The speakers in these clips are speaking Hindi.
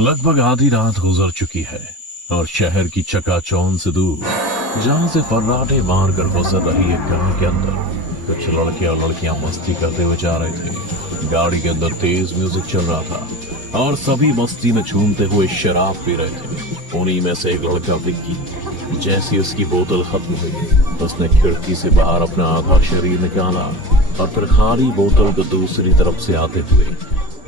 लगभग आधी रात गुजर चुकी है और शहर की चकाचौंध से दूर जहां से फर्राटे मारकर गुजर रही एक गांव के अंदर कुछ लड़के और लड़कियां मस्ती करते हुए जा रहे थे। गाड़ी के अंदर तेज म्यूजिक चल रहा था और सभी मस्ती में झूमते हुए शराब पी रहे थे। उन्हीं में से एक लड़का विक्की, जैसी उसकी बोतल खत्म हुई उसने खिड़की से बाहर अपना आधा शरीर निकाला और फिर खाली बोतल को दूसरी तरफ से आते हुए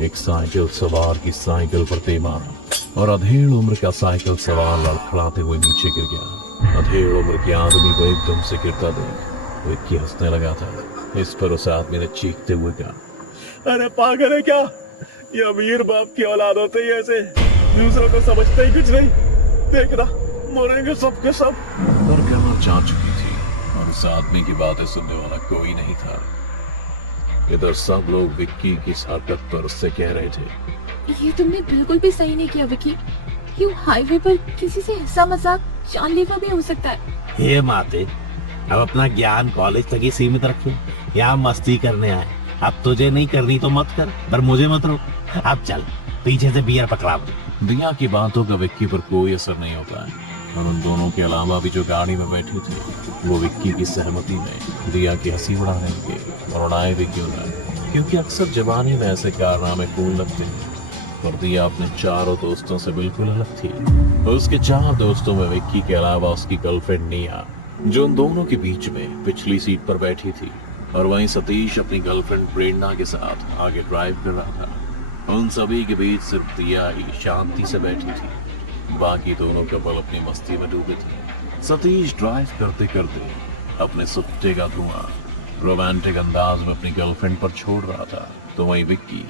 एक साइकिल सवार की साइकिल पर दे मारा और अधेड़ उम्र का साइकिल सवार लड़खड़ाते हुए नीचे गिर गया। अधेड़ उम्र के आदमी को एकदम से गिरता देख विक्की हंसने लगा था। इस पर उस आदमी ने चीखते हुए कहा, अरे पागल है क्या? ये अमीर बाप की औलाद होते ही ऐसे, दूसरों को समझते ही कुछ नहीं। देखना मरेंगे सब के सब। पर कार जा चुकी थी और उस आदमी की बातें सुनने वाला कोई नहीं था। इधर सब लोग विक्की की इस हरकत पर उससे कह रहे थे, ये तुमने बिल्कुल भी सही नहीं किया विक्की। यूं हाईवे पर किसी से ऐसा मजाक जानलेवा भी हो सकता है। हे माते, अब अपना ज्ञान कॉलेज तक ही सीमित रखे। यहाँ मस्ती करने आए, अब तुझे नहीं करनी तो मत कर, पर मुझे मत रोक। अब चल पीछे से बियर पकड़ा। दिया की बातों का विक्की पर कोई असर नहीं होता है और उन दोनों के अलावा भी जो गाड़ी में बैठे थे वो विक्की की सहमति में दिया की हंसी उड़ाने लगे और उड़ाए भी क्यों ना, क्योंकि अक्सर जवानी में ऐसे कारनामे कूल लगते हैं। पर दिया अपने चारों दोस्तों से बिल्कुल अलग थी। उसके 4 दोस्तों में विक्की के अलावा उसकी गर्लफ्रेंड निया, जो उन दोनों के बीच में पिछली सीट पर बैठी थी, और वहीं सतीश अपनी गर्लफ्रेंड प्रेरणा के साथ आगे ड्राइव कर रहा था। उन सभी के बीच सिर्फ दिया ही शांति से बैठी थी। बाकी दोनों कपल अपनी मस्ती में डूबे थे। सतीश ड्राइव करते करते अपने सुट्टे का धुआं रोमांटिक अंदाज में अपनी गर्लफ्रेंड पर छोड़ रहा था, तो वहीं विक्की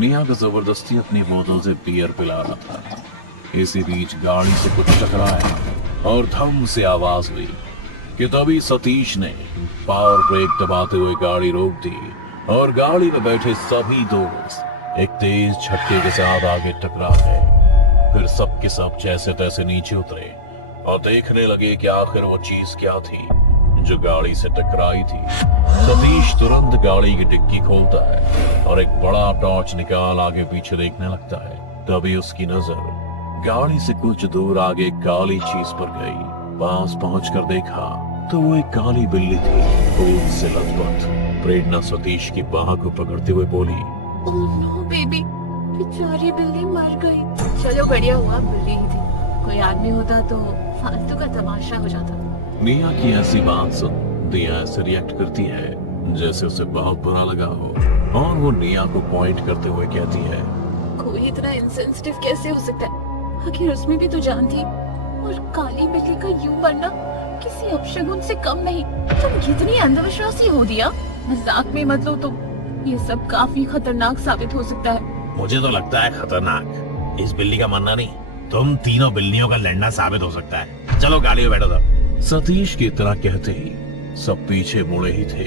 मियां को जबरदस्ती अपनी बोतल से बियर पिला रहा था। इसी बीच गाड़ी से कुछ टकराया और धम से आवाज हुई कि तभी सतीश ने पावर ब्रेक दबाते हुए गाड़ी रोक दी और गाड़ी में बैठे सभी दोस्त एक तेज झटके के साथ आगे टकरा गए। फिर सब के सब जैसे तैसे नीचे उतरे और देखने लगे कि आखिर वो चीज क्या थी जो गाड़ी से टकराई थी। सतीश तुरंत गाड़ी की डिक्की खोलता है और एक बड़ा टॉर्च निकाल आगे पीछे देखने लगता है। तभी उसकी नजर गाड़ी से कुछ दूर आगे एक काली चीज पर गई। पास पहुंचकर देखा तो वो एक काली बिल्ली थी, खून से लथपथ। प्रेरणा सतीश की बाह को पकड़ते हुए बोली, ओह नो बेबी, बेचारी बिल्ली मर गई। चलो बढ़िया हुआ बिल्ली ही थी, कोई आदमी होता तो फालतू का तमाशा हो जाता। मिया की ऐसी बात सुन दिया ऐसे रिएक्ट करती है जैसे उसे बहुत बुरा लगा हो और वो निया को पॉइंट करते हुए कहती है, कोई इतना इंसेंसिटिव कैसे हो सकता है? आखिर उसमें भी तो जान थी, और काली बिल्ली का यूं मरना किसी अपशगुन से कम नहीं। तुम कितनी अंधविश्वासी हो दिया। मजाक में मत लो तुम, ये सब काफी खतरनाक साबित हो सकता है। मुझे तो लगता है खतरनाक इस बिल्ली का मरना नहीं, तुम तीनों बिल्लियों का लड़ना साबित हो सकता है। चलो गाड़ी में बैठो। तब सतीश की तरह कहते ही सब पीछे मुड़े ही थे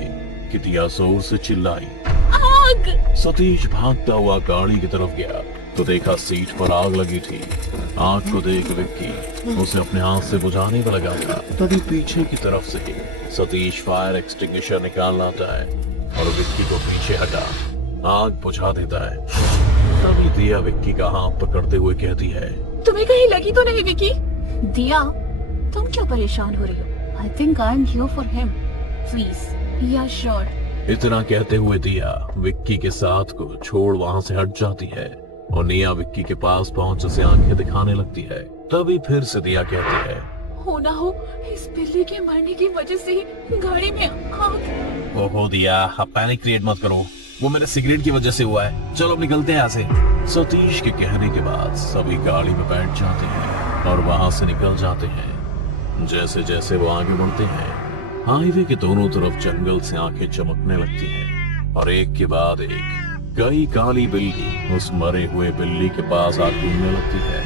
कि दिया जोर से चिल्लाई, आग! सतीश भागता हुआ गाड़ी की तरफ गया तो देखा सीट पर आग लगी थी। आग को देख विक्की उसे अपने हाथ से बुझाने में लगा था। तभी पीछे की तरफ से सतीश फायर एक्सटिंग्विशर निकाल लाता है और विक्की को पीछे हटा आग बुझा देता है। तभी दिया विक्की का हाथ पकड़ते हुए कहती है, तुम्हें कहीं लगी तो नहीं विक्की? दिया, तुम क्यों परेशान हो रही हो? I think I'm here for him. Please, yeah sure. इतना कहते हुए दिया विक्की के साथ को छोड़ वहाँ से हट जाती है और निया विक्की के पास पहुंच उसे आंखें दिखाने लगती है। तभी फिर से दिया कहती है, हो ना हो इस बिल्ली के मरने की वजह से ही गाड़ी में आग। ओहो दिया, अब पैनिक क्रिएट मत करो, वो मेरे सिगरेट की वजह से हुआ है। चलो अब निकलते हैं यहाँ से। सतीश के कहने के बाद सभी गाड़ी में बैठ जाते हैं और वहां से निकल जाते हैं। जैसे जैसे वो आगे बढ़ते हैं हाईवे के दोनों तरफ जंगल से आंखें चमकने लगती हैं और एक के बाद एक कई काली बिल्ली उस मरे हुए बिल्ली के पास आग घूमने लगती है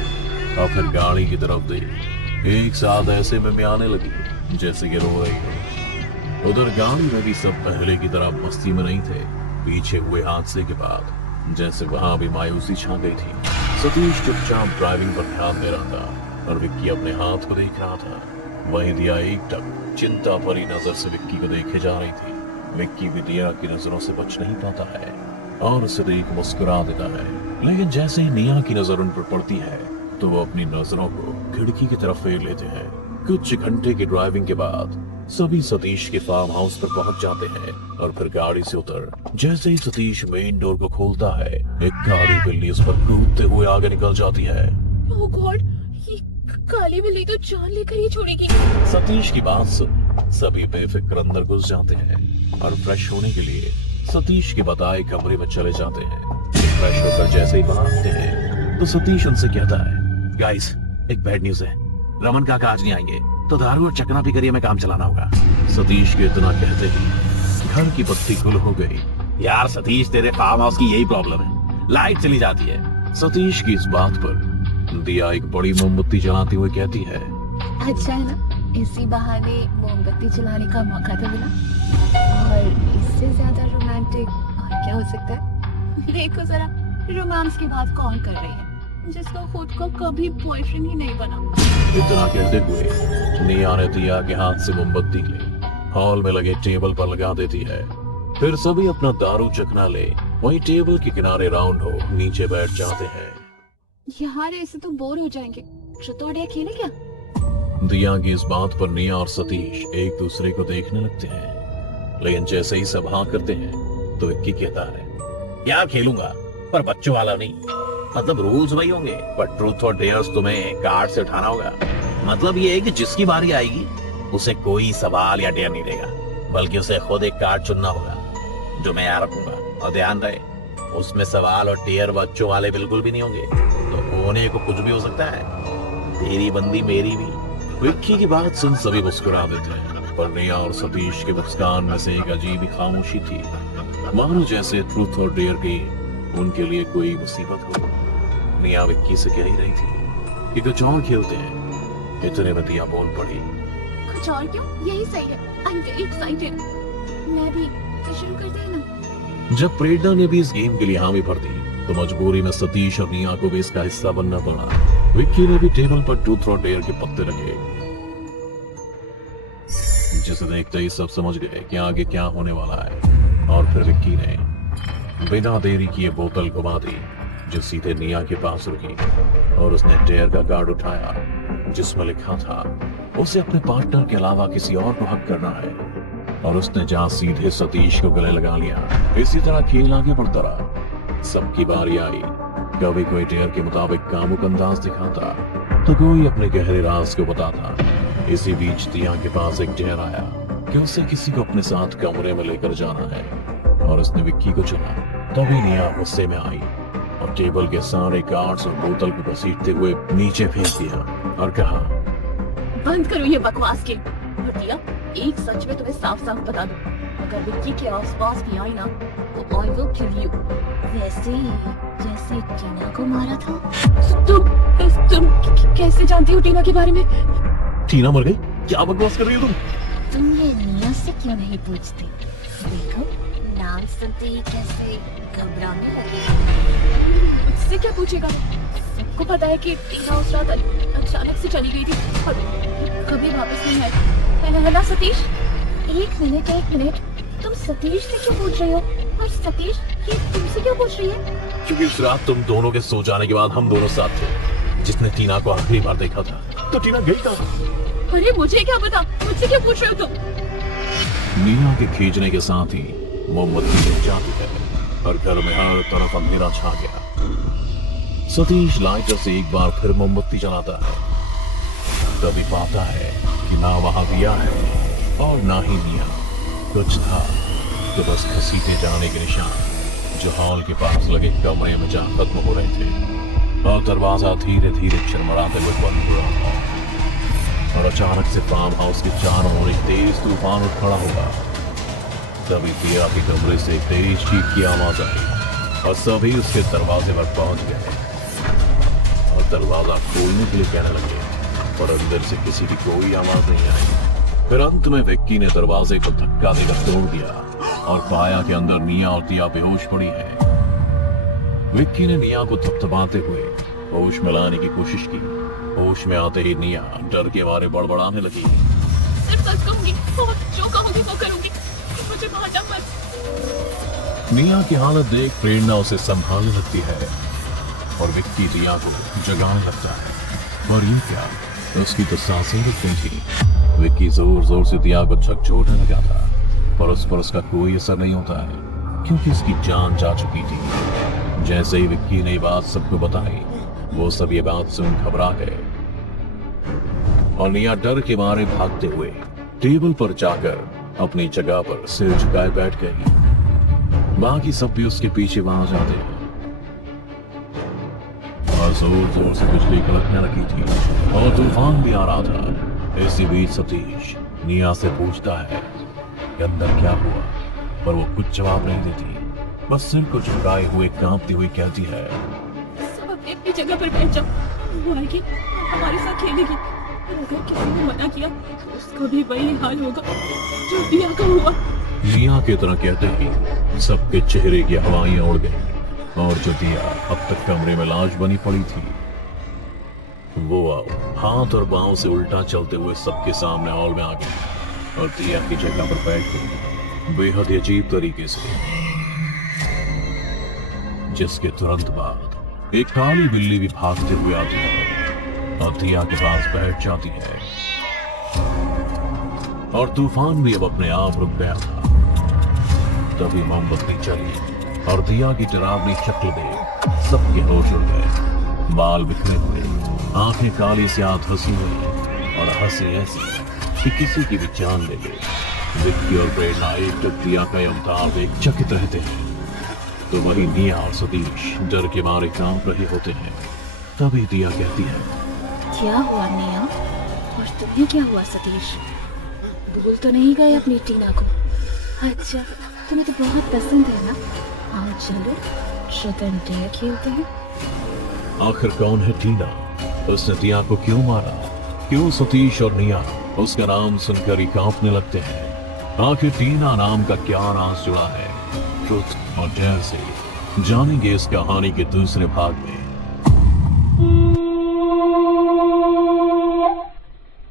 और फिर गाड़ी की तरफ देख एक साथ ऐसे में मियाने लगी जैसे कि रो रही हो। उधर गाड़ी में भी सब पहले की तरह मस्ती में नहीं थे। पीछे हुए हादसे के बाद जैसे वहां भी मायूसी छा गई थी। सतीश चुपचाप ड्राइविंग पर ध्यान दे रहा था और विक्की अपने हाथ को देख रहा था। वहीं दिया एकटक चिंता भरी नजर से विक्की को देखे जा रही थी। विक्की भी दिया की नजरों से बच नहीं पाता है और उसे देख मुस्कुरा देता है। लेकिन जैसे ही निया की नजर उन पर पड़ती है तो वो अपनी नजरों को खिड़की की तरफ फेर लेते हैं। कुछ घंटे की ड्राइविंग के बाद सभी सतीश के फार्म हाउस पर पहुंच जाते हैं और फिर गाड़ी से उतर जैसे ही सतीश मेन डोर को खोलता है, एक काली बिल्ली उस पर कूदते हुए आगे निकल जाती है। ओह गॉड, ये काली बिल्ली तो जान लेकर ही छोड़ेगी। सतीश की बात सुन सभी बेफिक्र अंदर घुस जाते हैं और फ्रेश होने के लिए सतीश के बताए कमरे में चले जाते हैं। फ्रेश होकर जैसे ही बाहर आते हैं तो सतीश उनसे कहता है, गाइस एक बैड न्यूज है, रमन काका आज नहीं आएंगे तो दारू और चकना पी कर हमें काम चलाना होगा। सतीश के इतना कहते ही घर की बत्ती गुल हो गई। यार सतीश, तेरे फार्म हाउस की यही प्रॉब्लम है, लाइट चली जाती है। सतीश की इस बात पर दिया एक बड़ी मोमबत्ती जलाते हुए कहती है, अच्छा है ना, इसी बहाने मोमबत्ती जलाने का मौका तो मिला। और इससे ज्यादा रोमांटिक और क्या हो सकता है? देखो जरा, रोमांस की बात कौन कर रही है जिसका खुद का कभी बॉयफ्रेंड ही नहीं बना। इतना कहते हुए निया ने दिया के हाथ से मोमबत्ती ले हॉल में लगे टेबल पर लगा देती है। फिर सभी अपना दारू चखना ले वही टेबल के किनारे राउंड हो नीचे बैठ जाते हैं। यार ऐसे तो बोर हो जाएंगे, ट्रुथ खेले क्या? दिया की इस बात पर निया और सतीश एक दूसरे को देखने लगते हैं, लेकिन जैसे ही सब हाँ करते हैं तो विक्की कहता है, यार खेलूंगा पर बच्चों वाला नहीं। मतलब रूल्स वही होंगे पर ट्रूथ और डेयर्स तुम्हें कार्ड से उठाना होगा। मतलब ये है कि जिसकी बारी आएगी उसे कोई सवाल या डेयर नहीं देगा, बल्कि उसे खुद एक कार्ड चुनना होगा जो मैं यहाँ रखूंगा। और ध्यान रहे, उसमें सवाल और डेयर बच्चों वाले बिल्कुल भी नहीं होंगे, तो होने को कुछ भी हो सकता है, तेरी बंदी मेरी भी। विक्की की बात सुन सभी मुस्कुरा देते हैं, पर निया और सतीश के मुस्कान में से एक अजीब ही खामोशी थी, मानो जैसे ट्रूथ और डेयर की उनके लिए कोई मुसीबत हो। निया विक्की से कह ही रही थी कि कुछ और खेलते हैं, इतने में दिया बोल पड़ी, कुछ और क्यों, यही सही है। I am very excited. मैं भी, तो शुरू करते हैं ना। जब प्रेरणा ने भी इस गेम के लिए हामी भर दी तो मजबूरी में सतीश और निया को भी इसका हिस्सा बनना पड़ा। विक्की ने भी टेबल पर ट्रूथ और डेयर के पत्ते रखे, जिसे देखते ही सब समझ गए कि आगे क्या होने वाला है। और फिर विक्की ने बिना देरी किए बोतल घुमा दी जो सीधे निया के पास रुकी, और उसने डेयर का कार्ड उठाया जिसमें लिखा था उसे अपने पार्टनर के अलावा किसी और को हक करना है, और उसने जहां सीधे सतीश को गले लगा लिया। इसी तरह खेल आगे बढ़ता रहा। सबकी बारी आई, कभी कोई डेयर के मुताबिक कामुक अंदाज दिखाता तो कोई अपने गहरे राज को बताता। इसी बीच दिया के पास एक डेयर आया कि उसे किसी को अपने साथ कमरे में लेकर जाना है, और उसने विक्की को चुना। तभी निया गुस्से में आई और टेबल के सारे कार्ड्स और बोतल को घसीटते हुए नीचे फेंक दिया और कहा, बंद करो ये बकवास गेम। और दिया, एक सच में तुम्हें साफ साफ बता दूं, अगर विक्की के आसपास भी आई ना तो आई विल किल यू, वैसे जैसे टीना को मारा था। तुम कैसे जानती हो टीना के बारे में? टीना मर गई? क्या बकवास कर रही हो तुम ये निया से क्यों नहीं पूछते? देखो नाम सुनते ही कैसे घबराने लगे। उससे क्या पूछेगा? सबको पता है कि टीना उस रात अचानक से चली गई थी और कभी वापस नहीं आई, है ना सतीश? एक मिनट, तुम सतीश से क्यों पूछ रही हो? और सतीश ये तुमसे क्यों पूछ रही है? क्योंकि उस रात तुम दोनों के सो जाने के बाद हम दोनों साथ थे, जिसने टीना को आखिरी बार देखा था। तो टीना गई कहाँ? अरे मुझे क्या पता, मुझसे क्यों पूछ रहे हो तुम? निया के खींचने के साथ ही मोमबत्ती जल जाती है और घर में हर तरफ अंधेरा छा गया। सतीश लाइटर से एक बार फिर मोमबत्ती जलाता है, तभी पाता है कि ना वहां दिया है और ना ही निया। कुछ था तो बस घसीटे जाने के निशान जो हॉल के पास लगे कमरे में जहां खत्म हो रहे थे, और दरवाजा धीरे धीरे चरमराते हुए बंद हो रहा था। और अचानक से फार्म हाउस के चारों ओर एक तेज तूफान उठ खड़ा होगा। तभी दिया के कमरे से तेज चीख की आवाज आई और सभी उसके दरवाजे पर पहुंच गए और दरवाजा खोलने के लिए कहने लगे, पर अंदर से किसी की कोई आवाज नहीं आई। फिर अंत में विक्की ने दरवाजे को धक्का देकर तोड़ दिया और पाया कि अंदर निया और दिया बेहोश पड़ी है। विक्की ने निया को थपथपाते हुए होश में लाने की कोशिश की। होश में आते ही निया डर के मारे बड़बड़ाने लगी। सिर्फ सच कहूंगी और जो कहूंगी वो करूंगी, मुझे भागना मत। निया की हालत देख प्रेरणा उसे संभालने लगती है और विक्की दिया को जगाने लगता है। पर ये क्या, उसकी तो सांसें रुक गई थी। विक्की जोर जोर से दिया को झकझोरने लगा था, पर उस पर उसका कोई असर नहीं होता है, क्योंकि उसकी जान जा चुकी थी। जैसे ही विक्की ने ये बात सबको बताई, वो सब ये बात सुन घबरा गए और निया डर के मारे भागते हुए टेबल पर जाकर अपनी जगह पर सिर झुकाए बैठ गई। बाकी सब भी उसके पीछे वहां जाते हैं और जोर जोर से बिजली कड़कने लगी थी और तूफान भी आ रहा था। इसी बीच सतीश निया से पूछता है कि अंदर क्या हुआ, पर वो कुछ जवाब नहीं देती, बस सिर को झुकाए हुए कांपती हुई कहती है, सब अपनी अपनी जगह पर बैठ जाओ, वो आएगी हमारे साथ खेलेगी, और अगर किसी ने मना किया तो उसका भी वही हाल होगा जो दिया का हुआ। निया की तरह कहते ही सबके चेहरे की हवाइयां उड़ गई और जो दिया अब तक कमरे में लाश बनी पड़ी थी, वो हाथ और बाहों से उल्टा चलते हुए सबके सामने हॉल में आ गई और दिया की जगह पर बैठ गई बेहद अजीब तरीके से। जिसके तुरंत बाद एक काली बिल्ली भी भागते हुए आती है और दिया के पास बैठ जाती है और तूफान भी अब अपने आप रुक गया था। तभी मोमबत्ती चली और दिया की डरावनी शक्ल देख सबके होश उड़ गए। बाल बिखरे हुए, आंखें काली से आध हंसी हुई और हंसी ऐसी कि किसी की भी जान ले ले। विक्की और प्रेरणा एक तक दिया का अवतार देख चकित रहते हैं, तो वही निया और सतीश डर के मारे कांप रहे होते हैं। तभी दिया कहती है, क्या हुआ निया, और तुम्हें क्या हुआ सतीश? भूल तो नहीं गए अपनी टीना को? अच्छा, तुम्हें तो बहुत पसंद है ना? आओ चलो शतरंज डेयर खेलते हैं। आखिर कौन है टीना? उसने दिया को क्यों मारा? क्यों सतीश और निया उसका नाम सुनकर ही कांपने लगते हैं? आखिर टीना नाम का क्या राज जुड़ा है ट्रुथ और डेयर से? जानेंगे इस कहानी के दूसरे भाग में।